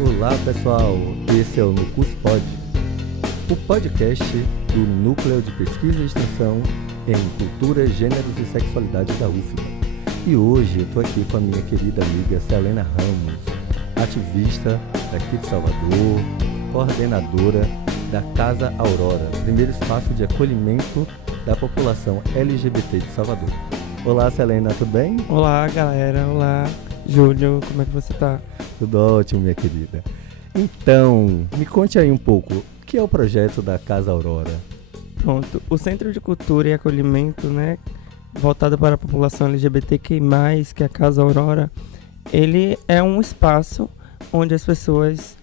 Olá pessoal, esse é o NucusPod, o podcast do Núcleo de Pesquisa e Extensão em Cultura, Gêneros e Sexualidade da UFBA. E hoje eu estou aqui com a minha querida amiga Selena Ramos, ativista daqui de Salvador, coordenadora da Casa Aurora, primeiro espaço de acolhimento da população LGBT de Salvador. Olá Selena, tudo bem? Olá galera, olá Júlio, como é que você tá? Tudo ótimo, minha querida. Então, me conte aí um pouco, o que é o projeto da Casa Aurora? Pronto, o Centro de Cultura e Acolhimento, voltado para a população LGBTQI+, que é a Casa Aurora, ele é um espaço onde as pessoas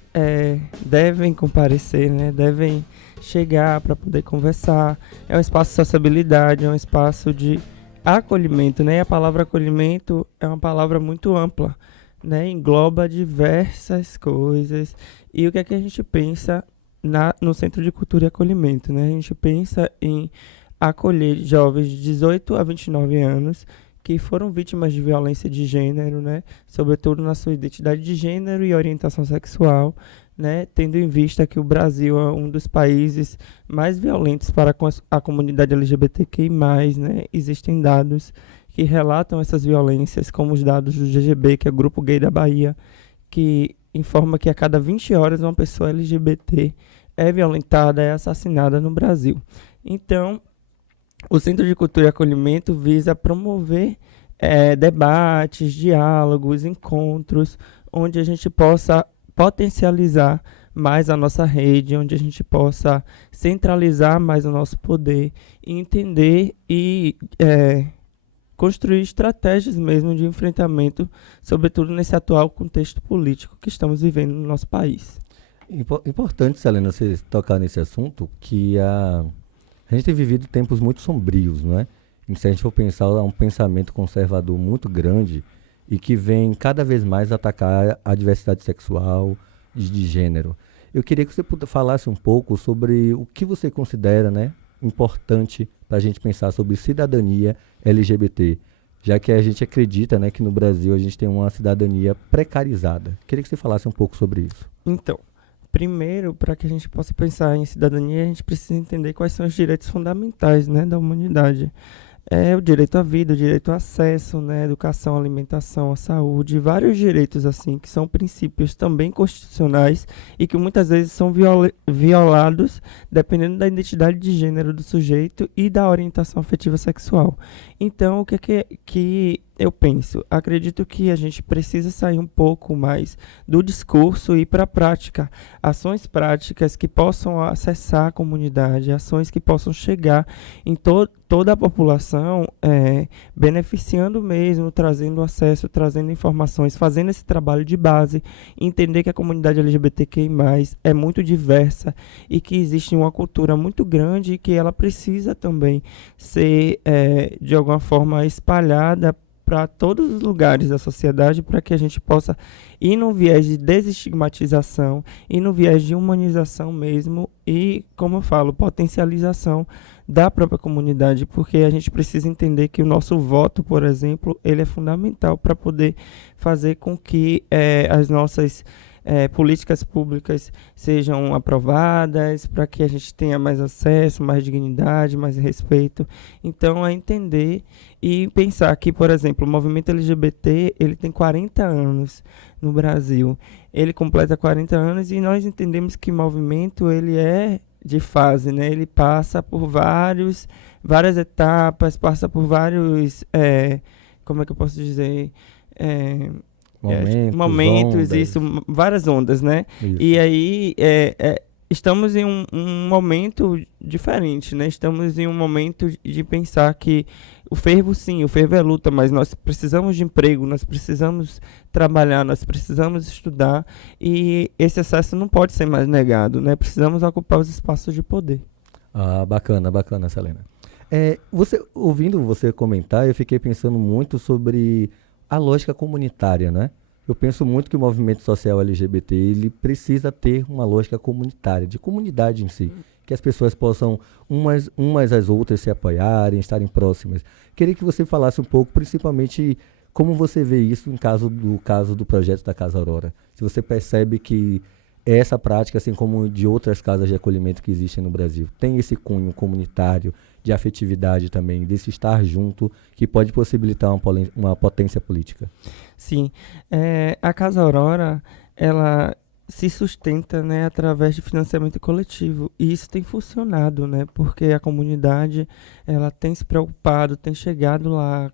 devem comparecer, devem chegar para poder conversar. É um espaço de sociabilidade, é um espaço de acolhimento, E a palavra acolhimento é uma palavra muito ampla, engloba diversas coisas. E o que é que a gente pensa no Centro de Cultura e Acolhimento, A gente pensa em acolher jovens de 18 a 29 anos que foram vítimas de violência de gênero, sobretudo na sua identidade de gênero e orientação sexual, tendo em vista que o Brasil é um dos países mais violentos para a comunidade LGBTQI+, Existem dados que relatam essas violências, como os dados do GGB, que é o Grupo Gay da Bahia, que informa que a cada 20 horas uma pessoa LGBT é violentada, é assassinada no Brasil. Então, o Centro de Cultura e Acolhimento visa promover debates, diálogos, encontros, onde a gente possa potencializar mais a nossa rede, onde a gente possa centralizar mais o nosso poder e entender e construir estratégias mesmo de enfrentamento, sobretudo nesse atual contexto político que estamos vivendo no nosso país. Importante, Selena, você tocar nesse assunto, que a gente tem vivido tempos muito sombrios, E se a gente for pensar, é um pensamento conservador muito grande e que vem cada vez mais atacar a diversidade sexual e de gênero. Eu queria que você falasse um pouco sobre o que você considera, importante para a gente pensar sobre cidadania LGBT, já que a gente acredita, que no Brasil a gente tem uma cidadania precarizada. Queria que você falasse um pouco sobre isso. Então, primeiro, para que a gente possa pensar em cidadania, a gente precisa entender quais são os direitos fundamentais, da humanidade. É o direito à vida, o direito ao acesso, educação, alimentação, à saúde, vários direitos assim que são princípios também constitucionais e que muitas vezes são violados dependendo da identidade de gênero do sujeito e da orientação afetiva sexual. Então, o que eu penso? Acredito que a gente precisa sair um pouco mais do discurso e ir para a prática. Ações práticas que possam acessar a comunidade, ações que possam chegar em toda a população, beneficiando mesmo, trazendo acesso, trazendo informações, fazendo esse trabalho de base, entender que a comunidade LGBTQI+, é muito diversa e que existe uma cultura muito grande e que ela precisa também ser, de alguma forma, espalhada para todos os lugares da sociedade, para que a gente possa ir no viés de desestigmatização, ir no viés de humanização mesmo e, como eu falo, potencialização da própria comunidade, porque a gente precisa entender que o nosso voto, por exemplo, ele é fundamental para poder fazer com que as nossas políticas públicas sejam aprovadas, para que a gente tenha mais acesso, mais dignidade, mais respeito. Então, é entender e pensar que, por exemplo, o movimento LGBT, ele tem 40 anos no Brasil. Ele completa 40 anos e nós entendemos que o movimento, ele é de fase, Ele passa por várias etapas, passa por vários, como é que eu posso dizer? Momentos, isso, várias ondas, Isso. E aí estamos em um momento diferente, Estamos em um momento de pensar que o fervo é luta, mas nós precisamos de emprego, nós precisamos trabalhar, nós precisamos estudar e esse acesso não pode ser mais negado, Precisamos ocupar os espaços de poder. Ah, bacana, Selena. Ouvindo você comentar, eu fiquei pensando muito sobre a lógica comunitária, Eu penso muito que o movimento social LGBT ele precisa ter uma lógica comunitária, de comunidade em si, que as pessoas possam umas às outras se apoiarem, estarem próximas. Queria que você falasse um pouco, principalmente, como você vê isso em caso do projeto da Casa Aurora? Se você percebe que essa prática, assim como de outras casas de acolhimento que existem no Brasil, tem esse cunho comunitário, de afetividade também, desse estar junto, que pode possibilitar uma potência política. Sim, a Casa Aurora, ela se sustenta, né, através de financiamento coletivo, e isso tem funcionado, né, porque a comunidade, ela tem se preocupado, tem chegado lá,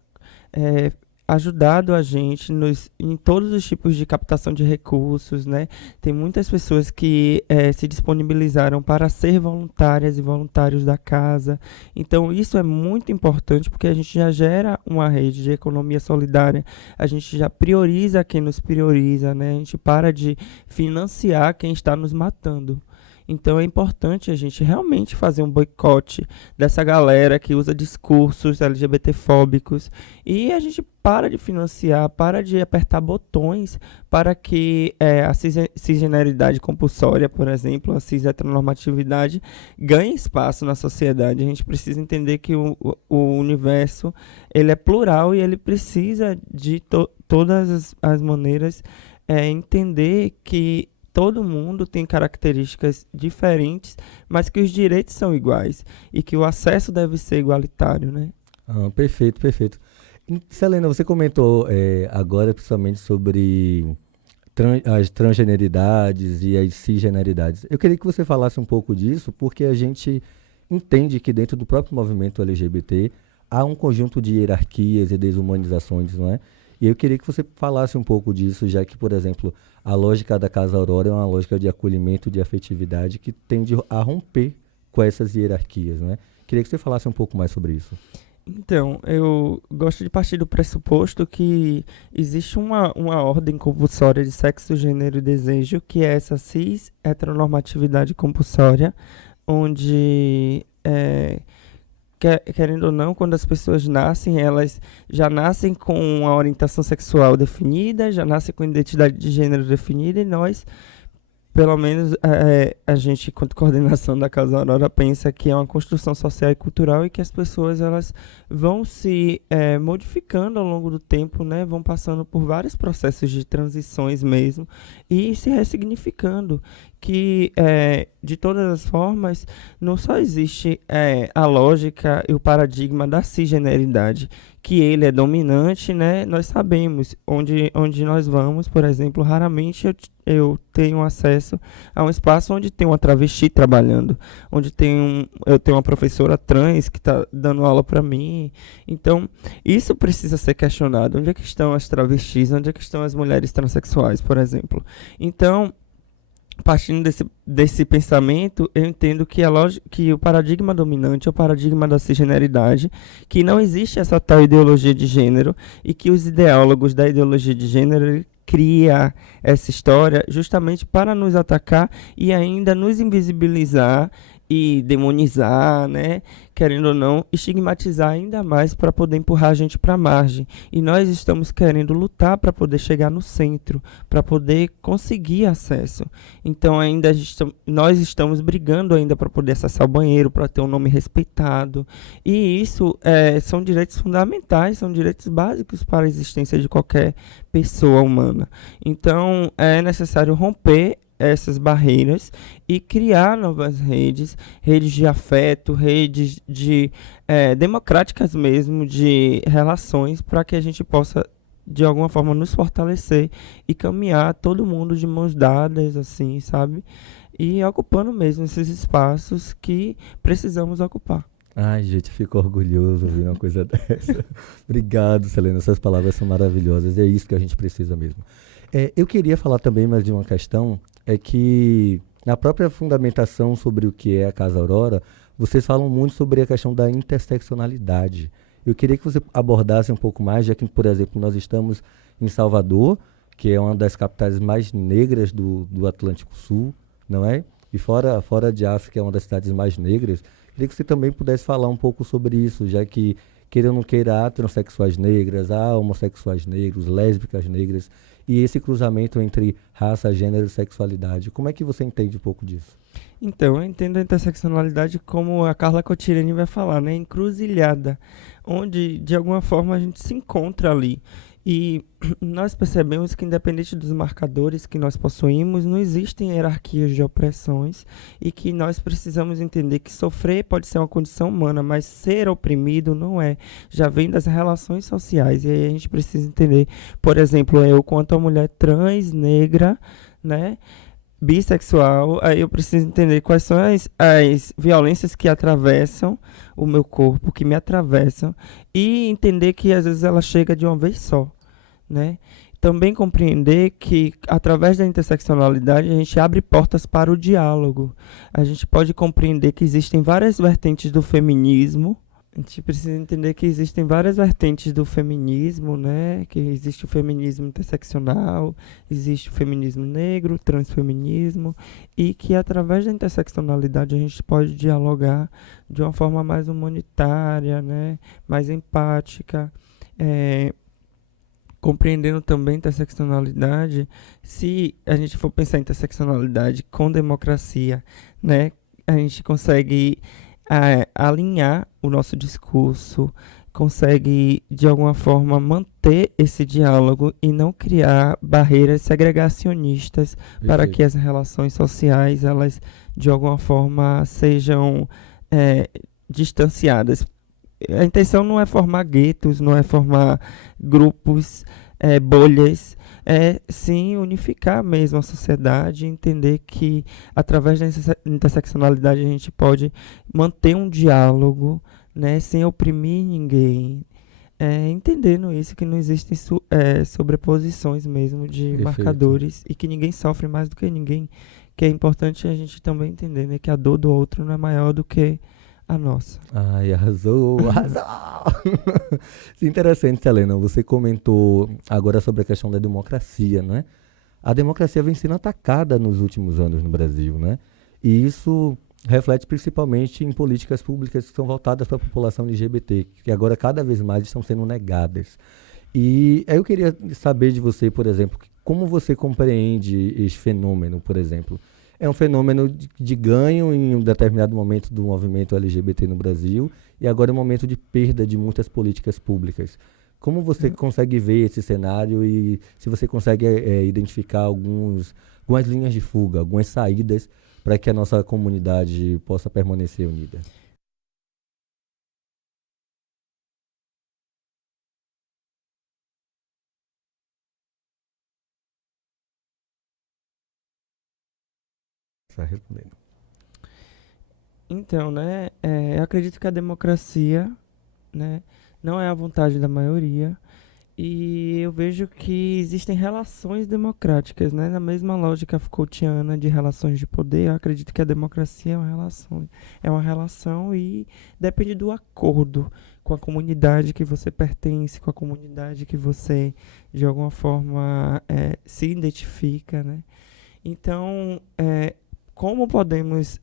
é, ajudado a gente em todos os tipos de captação de recursos, né? Tem muitas pessoas que se disponibilizaram para ser voluntárias e voluntários da casa. Então, isso é muito importante porque a gente já gera uma rede de economia solidária, a gente já prioriza quem nos prioriza, né? A gente para de financiar quem está nos matando. Então é importante a gente realmente fazer um boicote dessa galera que usa discursos LGBTfóbicos e a gente para de financiar, para de apertar botões para que a cisgeneridade compulsória, por exemplo, a cis-heteronormatividade ganhe espaço na sociedade. A gente precisa entender que o universo ele é plural e ele precisa de todas as maneiras entender que todo mundo tem características diferentes, mas que os direitos são iguais e que o acesso deve ser igualitário, né? Perfeito, perfeito. Selena, você comentou agora principalmente sobre as transgeneridades e as cisgeneridades. Eu queria que você falasse um pouco disso, porque a gente entende que dentro do próprio movimento LGBT há um conjunto de hierarquias e desumanizações, não é? E eu queria que você falasse um pouco disso, já que, por exemplo, a lógica da Casa Aurora é uma lógica de acolhimento, de afetividade, que tende a romper com essas hierarquias, né? Queria que você falasse um pouco mais sobre isso. Então, eu gosto de partir do pressuposto que existe uma ordem compulsória de sexo, gênero e desejo, que é essa cis-heteronormatividade compulsória, onde querendo ou não, quando as pessoas nascem, elas já nascem com uma orientação sexual definida, já nascem com identidade de gênero definida, e nós, pelo menos, a gente, enquanto coordenação da Casa Aurora, pensa que é uma construção social e cultural e que as pessoas elas vão se modificando ao longo do tempo, né? Vão passando por vários processos de transições mesmo e se ressignificando. Que, de todas as formas, não só existe a lógica e o paradigma da cisgeneridade, que ele é dominante, né? Nós sabemos onde nós vamos, por exemplo, raramente eu tenho acesso a um espaço onde tem uma travesti trabalhando, onde eu tenho uma professora trans que está dando aula para mim. Então, isso precisa ser questionado. Onde é que estão as travestis? Onde é que estão as mulheres transexuais, por exemplo? Então, partindo desse pensamento, eu entendo que o paradigma dominante é o paradigma da cisgeneridade, que não existe essa tal ideologia de gênero e que os ideólogos da ideologia de gênero criam essa história justamente para nos atacar e ainda nos invisibilizar e demonizar, né? Querendo ou não, estigmatizar ainda mais para poder empurrar a gente para a margem. E nós estamos querendo lutar para poder chegar no centro, para poder conseguir acesso. Então nós estamos brigando ainda para poder acessar o banheiro, para ter um nome respeitado. E isso são direitos fundamentais, são direitos básicos para a existência de qualquer pessoa humana. Então é necessário romper essas barreiras e criar novas redes de afeto, redes democráticas mesmo, de relações, para que a gente possa, de alguma forma, nos fortalecer e caminhar todo mundo de mãos dadas, assim, sabe? E ocupando mesmo esses espaços que precisamos ocupar. Ai, gente, fico orgulhoso ouvir uma coisa dessa. Obrigado, Selena. Essas palavras são maravilhosas. É isso que a gente precisa mesmo. Eu queria falar também mais de uma questão, é que na própria fundamentação sobre o que é a Casa Aurora, vocês falam muito sobre a questão da interseccionalidade. Eu queria que você abordasse um pouco mais, já que, por exemplo, nós estamos em Salvador, que é uma das capitais mais negras do Atlântico Sul, não é? E fora de África, é uma das cidades mais negras. Queria que você também pudesse falar um pouco sobre isso, já que, queira ou não queira, há transexuais negras, há homossexuais negros, lésbicas negras, e esse cruzamento entre raça, gênero e sexualidade. Como é que você entende um pouco disso? Então, eu entendo a interseccionalidade como a Carla Cotirene vai falar, né? Encruzilhada, onde, de alguma forma, a gente se encontra ali. E nós percebemos que, independente dos marcadores que nós possuímos, não existem hierarquias de opressões e que nós precisamos entender que sofrer pode ser uma condição humana, mas ser oprimido não é. Já vem das relações sociais. E aí a gente precisa entender, por exemplo, eu, quanto a mulher trans, negra, né? Bissexual, aí eu preciso entender quais são as violências que atravessam o meu corpo, que me atravessam, e entender que às vezes ela chega de uma vez só, né? Também compreender que através da interseccionalidade a gente abre portas para o diálogo. A gente pode compreender que existem várias vertentes do feminismo. A gente precisa entender que existem várias vertentes do feminismo, né? Que existe o feminismo interseccional, existe o feminismo negro, o transfeminismo, e que através da interseccionalidade a gente pode dialogar de uma forma mais humanitária, né? Mais empática, compreendendo também a interseccionalidade. Se a gente for pensar em interseccionalidade com democracia, né? A gente consegue alinhar o nosso discurso, consegue de alguma forma manter esse diálogo e não criar barreiras segregacionistas para que as relações sociais elas de alguma forma sejam distanciadas. A intenção não é formar guetos, não é formar grupos, bolhas, é sim unificar mesmo a sociedade, entender que através da interseccionalidade a gente pode manter um diálogo, né, sem oprimir ninguém, entendendo isso, que não existem sobreposições mesmo de Perfeito. marcadores e que ninguém sofre mais do que ninguém, que é importante a gente também entender, né, que a dor do outro não é maior do que a nossa. Ai, arrasou, arrasou! Interessante, Helena, você comentou agora sobre a questão da democracia, né? A democracia vem sendo atacada nos últimos anos no Brasil, né? E isso reflete principalmente em políticas públicas que são voltadas para a população LGBT, que agora cada vez mais estão sendo negadas. E aí eu queria saber de você, por exemplo, como você compreende esse fenômeno, por exemplo? É um fenômeno de ganho em um determinado momento do movimento LGBT no Brasil e agora é um momento de perda de muitas políticas públicas. Como você consegue ver esse cenário e se você consegue identificar algumas linhas de fuga, algumas saídas para que a nossa comunidade possa permanecer unida? Está respondendo. Então, né, eu acredito que a democracia, né, não é a vontade da maioria e eu vejo que existem relações democráticas, né, na mesma lógica Foucaultiana de relações de poder. Eu acredito que a democracia é uma relação e depende do acordo com a comunidade que você pertence, com a comunidade que você de alguma forma se identifica, né? Então, como podemos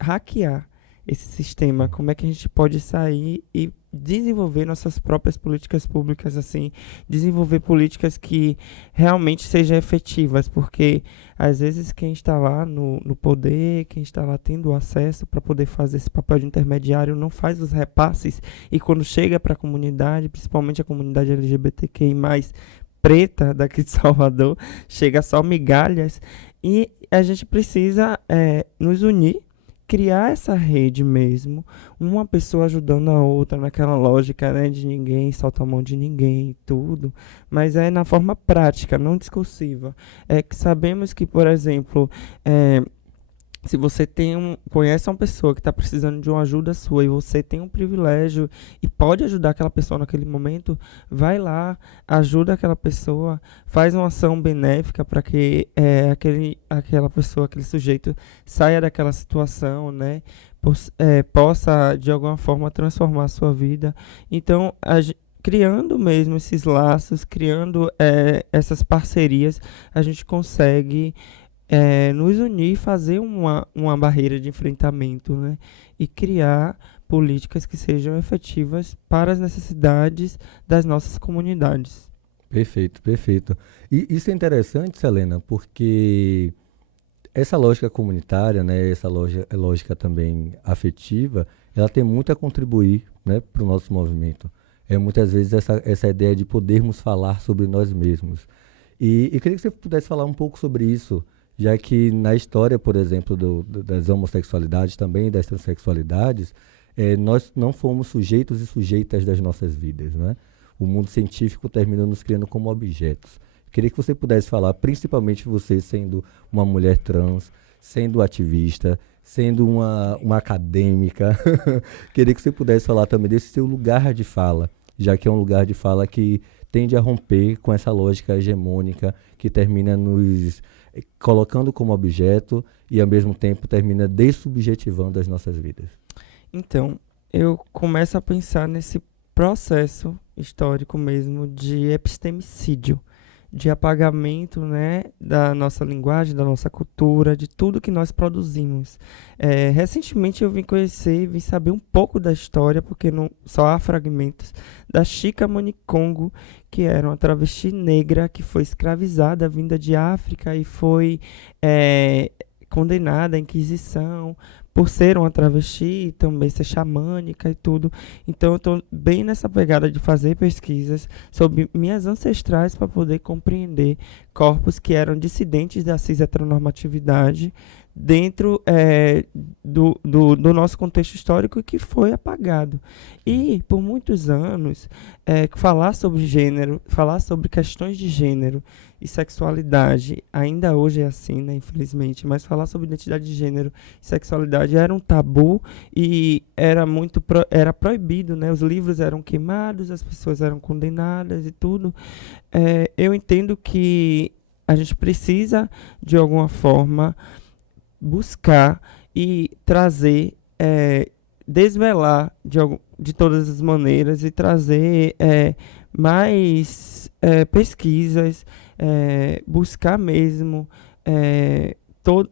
hackear esse sistema? Como é que a gente pode sair e desenvolver nossas próprias políticas públicas, assim, desenvolver políticas que realmente sejam efetivas, porque às vezes quem está lá no poder, quem está lá tendo acesso para poder fazer esse papel de intermediário não faz os repasses e quando chega para a comunidade, principalmente a comunidade LGBTQI+, preta daqui de Salvador, chega só migalhas e a gente precisa nos unir, criar essa rede mesmo, uma pessoa ajudando a outra naquela lógica, né, de ninguém solta a mão de ninguém e tudo, mas é na forma prática, não discursiva. É que sabemos que, por exemplo, se você conhece uma pessoa que está precisando de uma ajuda sua e você tem um privilégio e pode ajudar aquela pessoa naquele momento, vai lá, ajuda aquela pessoa, faz uma ação benéfica para que aquela pessoa, aquele sujeito saia daquela situação, né? Possa de alguma forma transformar a sua vida. Então, criando mesmo esses laços, criando essas parcerias, a gente consegue nos unir e fazer uma barreira de enfrentamento, né? E criar políticas que sejam efetivas para as necessidades das nossas comunidades. Perfeito, perfeito. E isso é interessante, Selena, porque essa lógica comunitária, né, essa lógica também afetiva, ela tem muito a contribuir, né, para o nosso movimento. é muitas vezes essa ideia de podermos falar sobre nós mesmos. E eu queria que você pudesse falar um pouco sobre isso, já que na história, por exemplo, das homossexualidades também e das transexualidades, nós não fomos sujeitos e sujeitas das nossas vidas, né? O mundo científico terminou nos criando como objetos. Queria que você pudesse falar, principalmente você sendo uma mulher trans, sendo ativista, sendo uma acadêmica, queria que você pudesse falar também desse seu lugar de fala, já que é um lugar de fala que tende a romper com essa lógica hegemônica que termina nos colocando como objeto e, ao mesmo tempo, termina dessubjetivando as nossas vidas. Então, eu começo a pensar nesse processo histórico mesmo de epistemicídio, de apagamento, né, da nossa linguagem, da nossa cultura, de tudo que nós produzimos. Recentemente eu vim conhecer, vim saber um pouco da história, porque não, só há fragmentos, da Chika Manicongo, que era uma travesti negra que foi escravizada, vinda de África e foi condenada à Inquisição, por ser uma travesti, também ser xamânica e tudo. Então eu estou bem nessa pegada de fazer pesquisas sobre minhas ancestrais para poder compreender corpos que eram dissidentes da cis-heteronormatividade dentro do nosso contexto histórico, que foi apagado. E, por muitos anos, falar sobre gênero, falar sobre questões de gênero e sexualidade, ainda hoje é assim, né, infelizmente, mas falar sobre identidade de gênero e sexualidade era um tabu e era proibido, né? Os livros eram queimados, as pessoas eram condenadas e tudo. Eu entendo que a gente precisa, de alguma forma, buscar e trazer, desvelar de todas as maneiras e trazer mais pesquisas, buscar mesmo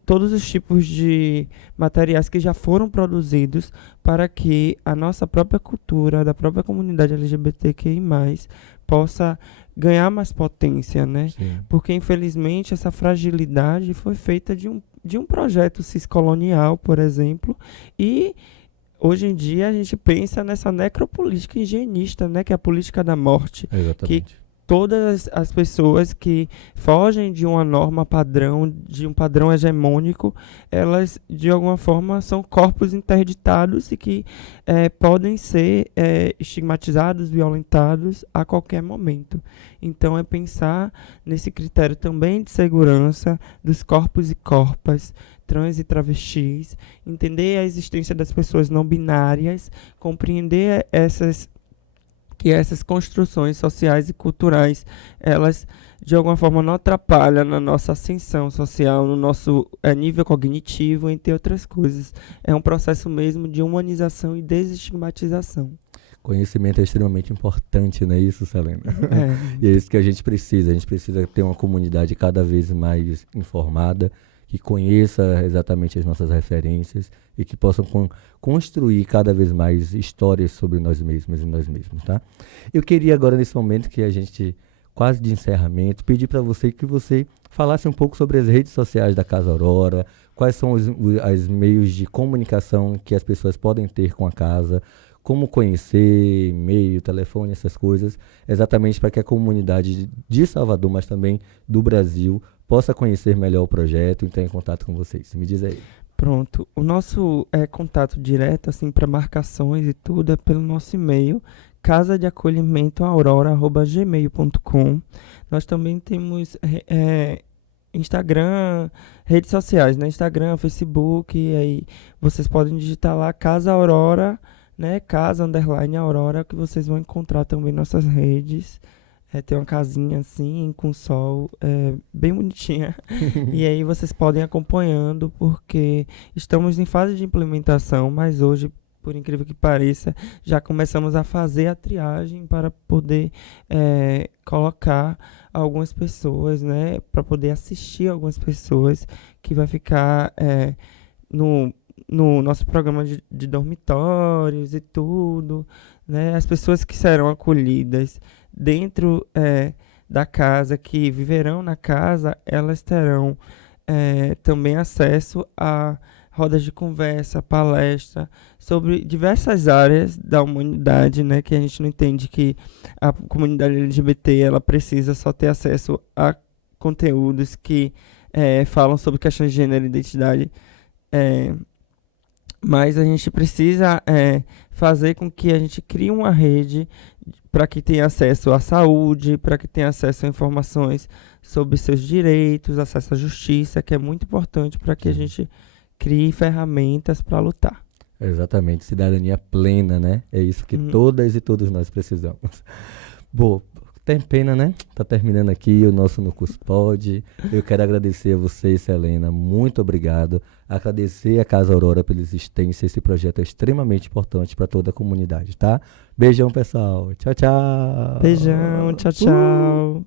todos os tipos de materiais que já foram produzidos para que a nossa própria cultura, da própria comunidade LGBTQI+, possa ganhar mais potência, né? Sim. Porque, infelizmente, essa fragilidade foi feita de um projeto ciscolonial, por exemplo, e hoje em dia a gente pensa nessa necropolítica higienista, né? Que é a política da morte. Exatamente. Que todas as pessoas que fogem de uma norma padrão, de um padrão hegemônico, elas, de alguma forma, são corpos interditados e que podem ser estigmatizados, violentados a qualquer momento. Então, é pensar nesse critério também de segurança dos corpos e corpas, trans e travestis, entender a existência das pessoas não binárias, compreender que essas construções sociais e culturais, elas de alguma forma não atrapalham na nossa ascensão social, no nosso nível cognitivo, entre outras coisas. É um processo mesmo de humanização e desestigmatização. Conhecimento é extremamente importante, não é isso, Selena? E é isso que a gente precisa ter uma comunidade cada vez mais informada, que conheça exatamente as nossas referências e que possam construir cada vez mais histórias sobre nós mesmos e nós mesmos, tá? Eu queria agora, nesse momento que a gente, quase de encerramento, pedir para você que você falasse um pouco sobre as redes sociais da Casa Aurora, quais são os meios de comunicação que as pessoas podem ter com a casa, como conhecer, e-mail, telefone, essas coisas, exatamente para que a comunidade de Salvador, mas também do Brasil, possa conhecer melhor o projeto e entrar em contato com vocês. Me diz aí. Pronto. O nosso contato direto, assim, para marcações e tudo, é pelo nosso e-mail, casadeacolhimentoaurora@gmail.com. Nós também temos Instagram, redes sociais, né? Instagram, Facebook, e aí vocês podem digitar lá Casa Aurora, né? Casa_Aurora, que vocês vão encontrar também nossas redes. Tem uma casinha assim, com sol, bem bonitinha. E aí vocês podem ir acompanhando, porque estamos em fase de implementação, mas hoje, por incrível que pareça, já começamos a fazer a triagem para poder colocar algumas pessoas, né? Para poder assistir algumas pessoas, que vai ficar no nosso programa de dormitórios e tudo, né? As pessoas que serão acolhidas dentro da casa, que viverão na casa, elas terão também acesso a rodas de conversa, palestra, sobre diversas áreas da humanidade, né, que a gente não entende que a comunidade LGBT ela precisa só ter acesso a conteúdos que falam sobre questões de gênero e identidade, eh, mas a gente precisa fazer com que a gente crie uma rede para que tenha acesso à saúde, para que tenha acesso a informações sobre seus direitos, acesso à justiça, que é muito importante para que a gente crie ferramentas para lutar. Exatamente, cidadania plena, né? É isso que todas e todos nós precisamos. Bom, tem pena, né? Tá terminando aqui o nosso Nucus Pod. Eu quero agradecer a você, Selena. Muito obrigado. Agradecer a Casa Aurora pela existência. Esse projeto é extremamente importante para toda a comunidade, tá? Beijão, pessoal. Tchau, tchau. Beijão, tchau, tchau.